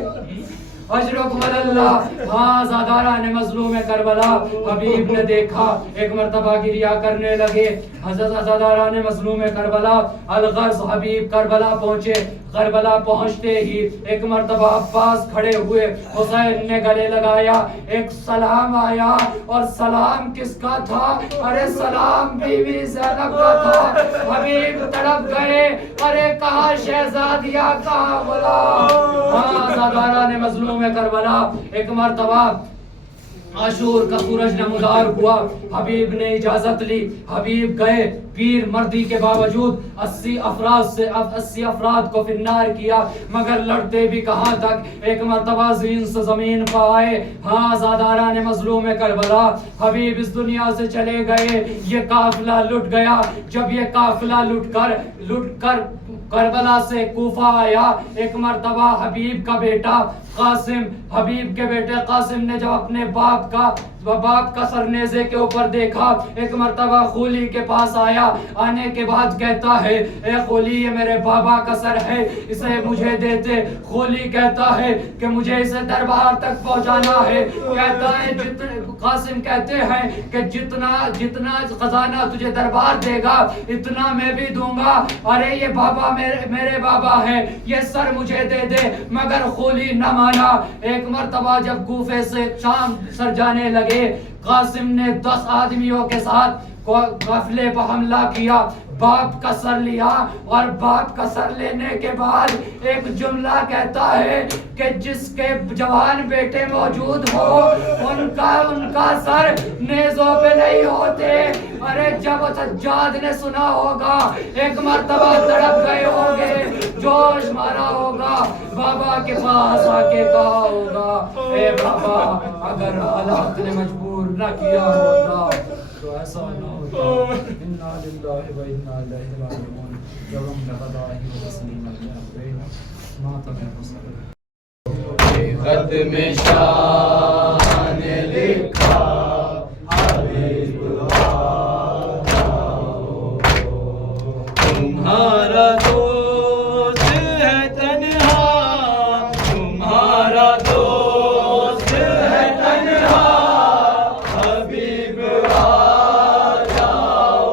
اجرکم اللہ۔ ہاں زاداران مظلوم کربلا، حبیب نے دیکھا ایک مرتبہ گریا کرنے لگے۔ حضرت زاداران مظلوم کربلا الغرض حبیب کربلا پہنچے۔ کربلا پہنچتے ہی ایک مرتبہ عباس کھڑے ہوئے، حسین نے گلے لگایا، ایک سلام آیا، اور سلام کس کا تھا؟ ارے سلام بی بی زینب کا تھا۔ حبیب تڑپ گئے، ارے کہاں شہزادیہ کہاں غلام؟ ہاں زاداران مظلوم کربلا ایک مرتبہ عاشور کا سورج نمودار ہوا، حبیب نے اجازت لی، حبیب گئے، پیر مردی کے باوجود 80 افراد کو فنار کیا، مگر لڑتے بھی کہاں تک، ایک مرتبہ زین سے زمین پہ آئے۔ ہاں زاداران مظلوم کربلا، حبیب اس دنیا سے چلے گئے، یہ قافلہ لٹ گیا۔ جب یہ قافلہ لٹ کر کربلا سے کوفہ آیا، ایک مرتبہ حبیب کا بیٹا قاسم، حبیب کے بیٹے قاسم نے جب اپنے باپ کا سر نیزے کے اوپر دیکھا، ایک مرتبہ خولی کے پاس آیا، آنے کے بعد کہتا ہے اے خولی یہ میرے بابا کا سر ہے، اسے مجھے دیتے۔ خولی کہتا ہے کہ مجھے اسے دربار تک پہنچانا ہے۔ کہتا ہے قاسم کہتے ہیں کہ جتنا خزانہ تجھے دربار دے گا اتنا میں بھی دوں گا۔ ارے یہ بابا میرے بابا ہے، یہ سر مجھے دے دے، مگر خولی نہ مانا۔ ایک مرتبہ جب کوفے سے شام سر جانے لگے، قاسم نے 10 آدمیوں کے ساتھ قافلے پر حملہ کیا، باپ کا سر لیا، اور باپ کا سر لینے کے بعد ایک جملہ کہتا ہے کہ جس کے جوان بیٹے موجود ہو ان کا سر نیزوں پہ نہیں ہوتے۔ ارے جب سجاد نے سنا ہوگا ایک مرتبہ تڑپ گئے ہوں گے، جوش مارا ہوگا، بابا کے پاس آ کے کہا ہوگا اے بابا اگر حالات نے مجبور نہ کیا ہوتا تو ایسا نہ ہوتا۔ انا للہ و انا الیہ راجعون۔ جب ہم نے خدائی و تسلیم خط میں شاہ نے لکھا حبیب تمہارا دوست ہے تنہا، تمہارا دوست ہے تنہا، حبیب آ جاؤ۔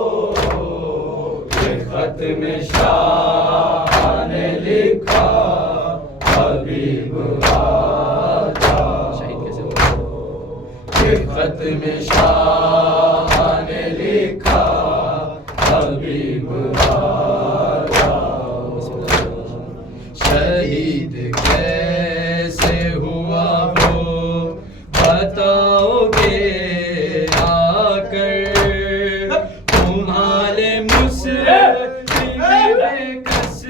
یہ خط میں شاہ نے لکھا حبیب آ جاؤ۔ یہ خط میں شاہ نے لکھا حبیب آ جاؤ۔ شہید کیسے ہوا وہ بتاؤ گے آ کر، تمہارے مسلم کس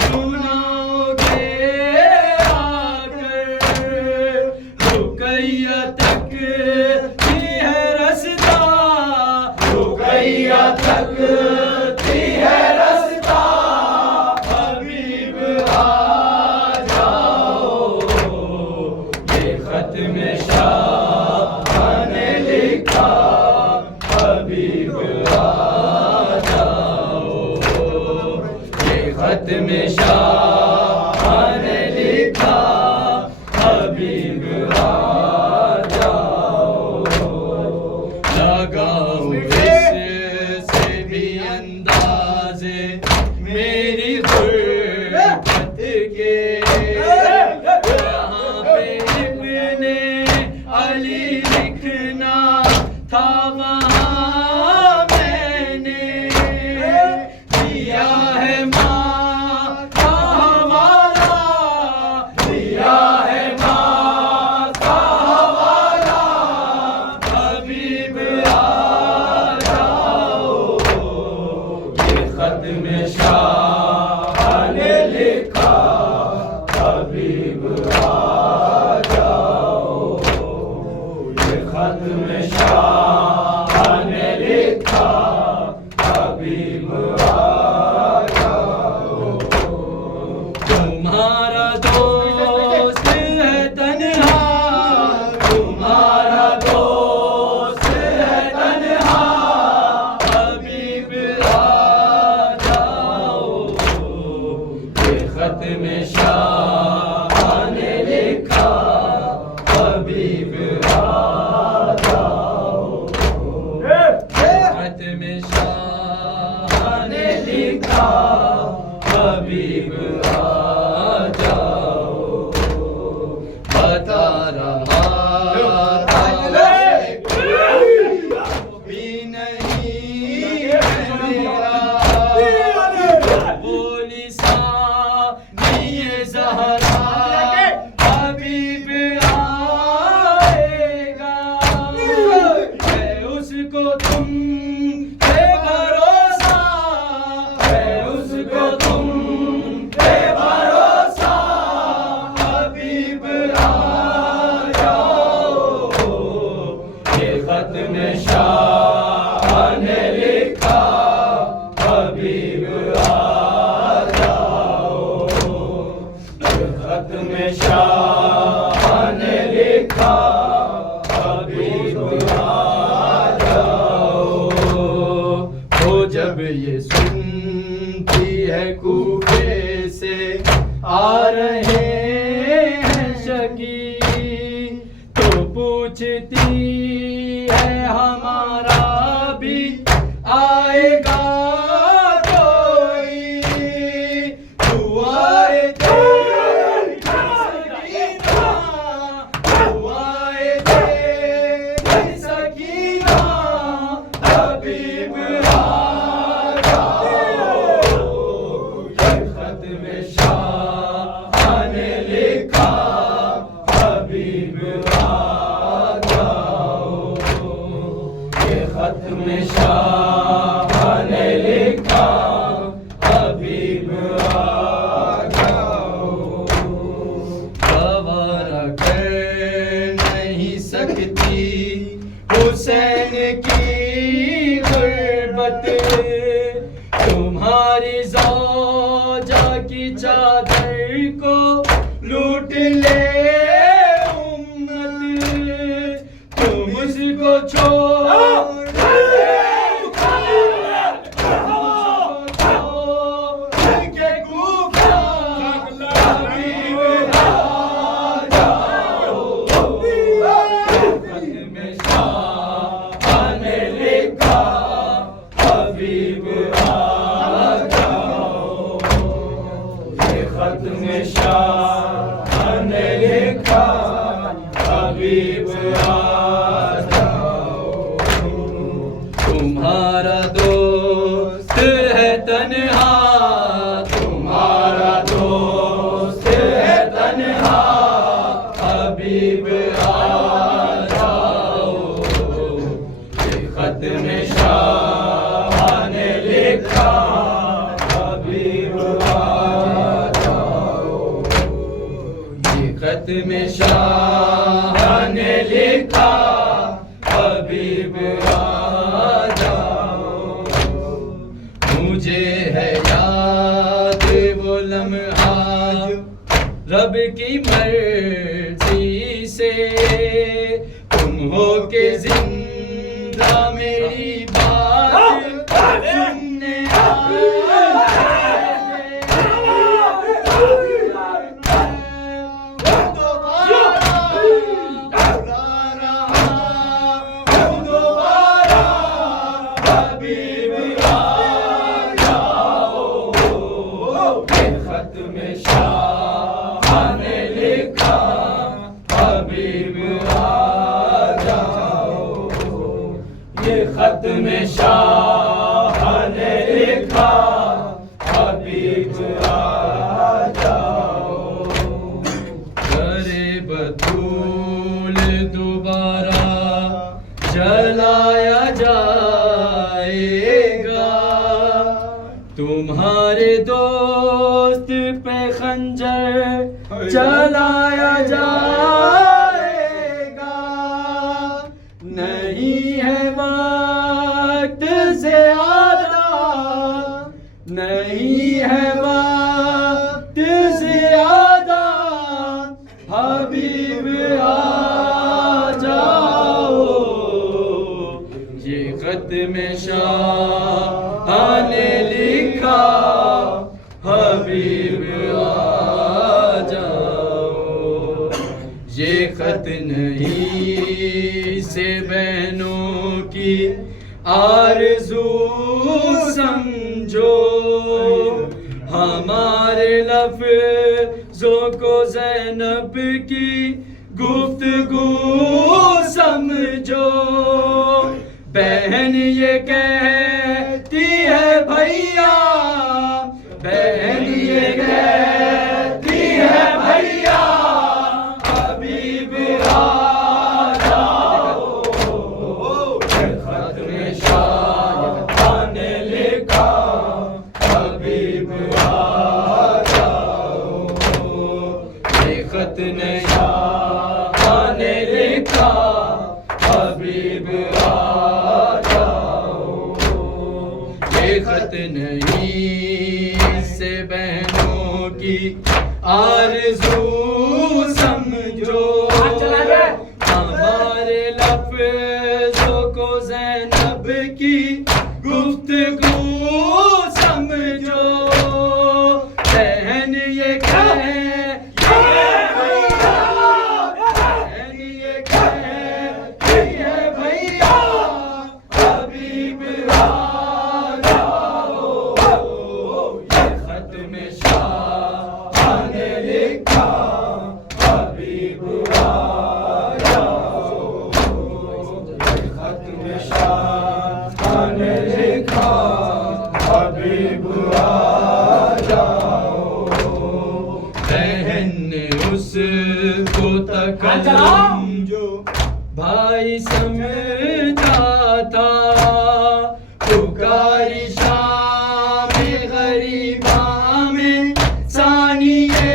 سناؤ گے آ کر، رقیہ تک تھی ہے رستہ، رقیہ تک تھی ہے رستہ، حبیب آ جاؤ۔ یہ خط میں شاہ نے لکھا حبیب آ جاؤ۔ یہ خط میں شاہ نے لکھا حبیب آ جاؤ۔ لگاؤ اس سے بھی انداز میری غربت کے، یہاں پہ ابن علی لکھنا تھا وہاں میں نے دیا ہے ماں کا حوالہ، دیا ہے ماں کا حوالہ، حبیب آ جاؤ۔ یہ خط میں شاہ نے لکھا حبیب آ جاؤ۔ یہ خط میں شاہ نے لکھا حبیب آ جاؤ۔ تمہارا دوست ہے تنہا حبیب آ جاؤ یہ خط میں شاہ نے لکھا حبیب آ جاؤ خط میں شاہ نے لکھا حبیب آ جاؤ بتا رہا تھا بھی نہیں ہے میرا بولی ثانی زہرا حبیب آئے گا ہے اس کو تم بے بھروسہ ہے اس کو تم بے بھروسہ حبیب آ جاؤ یہ خط میں شاہ نے لکھا حبیب آ جاؤ یہ خط میں شاہ نے لکھا حبیب آ جاؤ وہ جب یہ سنتی ہے کوفے سے آ رہے ہیں شکی تو پوچھتی ہے ہمارا بھی آئے گا کوئی تو آئے تیری سکینہ تو آئے تیری سکینہ حبیب آ جاؤ یہ خط میں شاہ نے لکھا حبیب آ جاؤ یہ خط میں شاہ نے لکھا حبیب آ جاؤ گوارا کر نہیں سکتی حسین کی غربت تمہاری زوجہ کی چادر کو لوٹ لے امت تم اس کو چھوڑ کے کوفہ حبیب آ جاؤ خط میں شاہ نے لکھا حبیب آ جاؤ یہ خط میں شاہ نے لکھا حبیب آ جاؤ تمہارا دوست ہے تنہا تمہارا دوست ہے تنہا حبیب آ جاؤ یہ خط میں شاہ نے لکھا حبیب آ جاؤ یہ خط میں شاہ نے لکھا حبیب آ جاؤ مجھے ہے یاد وہ لمحہ رب کی مرضی سے تم ہو کے زندہ میری بات سننے آئے حبیب آ جاؤ یہ خط میں شاہ نے لکھا حبیب آ جاؤ یہ خط میں شاہ نے لکھا حبیب آ جاؤ کرے بطول دوبارہ جلایا جائے گا تمہارے دوست پہ خنجر چلایا جائے گا نہیں ہے وقت زیادہ نہیں ہے وقت زیادہ حبیب آ جا خط میں شاہ نے لکھا حبیب آ جاؤ، یہ خط نہیں سے بہنوں کی آرزو سمجھو، ہمارے لفظوں کو زینب کی گفتگو سمجھو، بہن یہ کہتی ہے بھیا، بہن یہ کہتی ہے بھیا حبیب آ جاؤ، خط میں شاہ نے لکھا حبیب آ جاؤ، یہ خط نہیں نے لکھا حبیب آ جاؤ، یہ خط نہیں سے بہنوں کی آرزو سمجھو، ہمارے لفظوں کو زینب کی گفتگو سمجھو، بہن یہ جو بھائی سمجھا تھا، پکاری شام غریباں میں ثانیے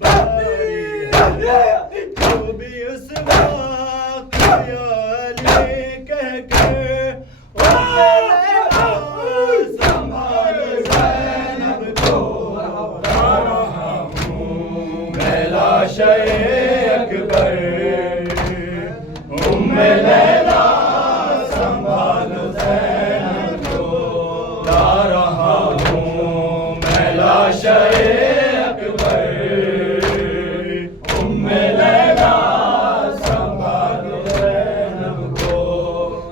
باری ہے جو بھی اس وقت یا علی کہہ کر سنبھال زینب کو لا رہا ہوں میں لاشِ اکبر لیلا سنبھال زینب کو لا رہا ہوں میں لاشِ اکبر لیلا سنبھال زینب کو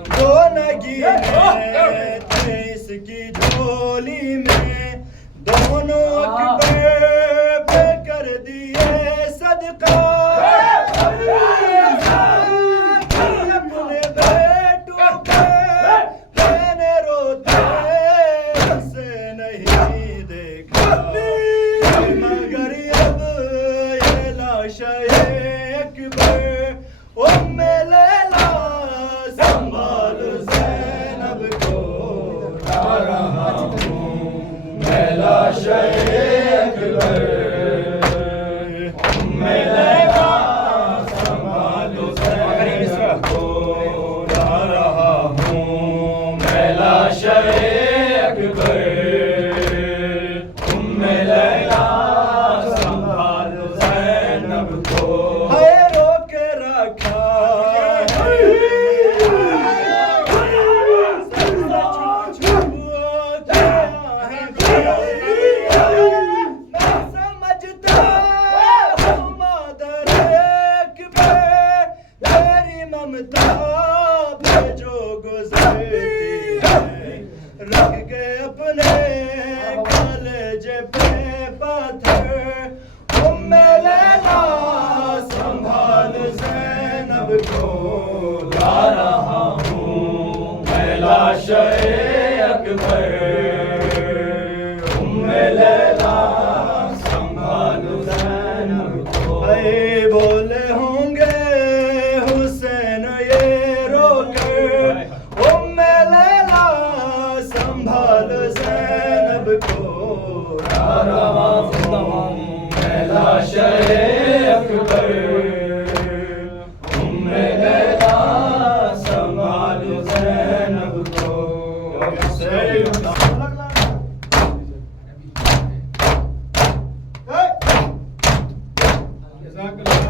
دو نگینے تھے اس کی جھولی میں دونوں اکبر پہ کر دیے صدقہ اپنے بیٹوں پہ میں نے روتے سے نہیں دیکھا مگر اب یہ لاشِ اکبر لیلا سنبھال زینب کو لا رہا ہوں میں لاشِ اکبر لیلا سنبھال زینب کو لا رہا ہوں میں لاشِ اکبر لیلا سنبھال زینب کو ہے رو کے رکھا رکھ کے اپنے کلیجے پہ پتھر لیلا سنبھال زینب کو لا رہا ہوں میں لاشِ اکبر لیلا سنبھال زینب کو اے بولے ہوں گے حسین یہ رو کر لیلا سنبھال زینب کو لا رہا ہوں میں لاشِ اکبر لیلا سنبھال زینب کو جزاک اللہ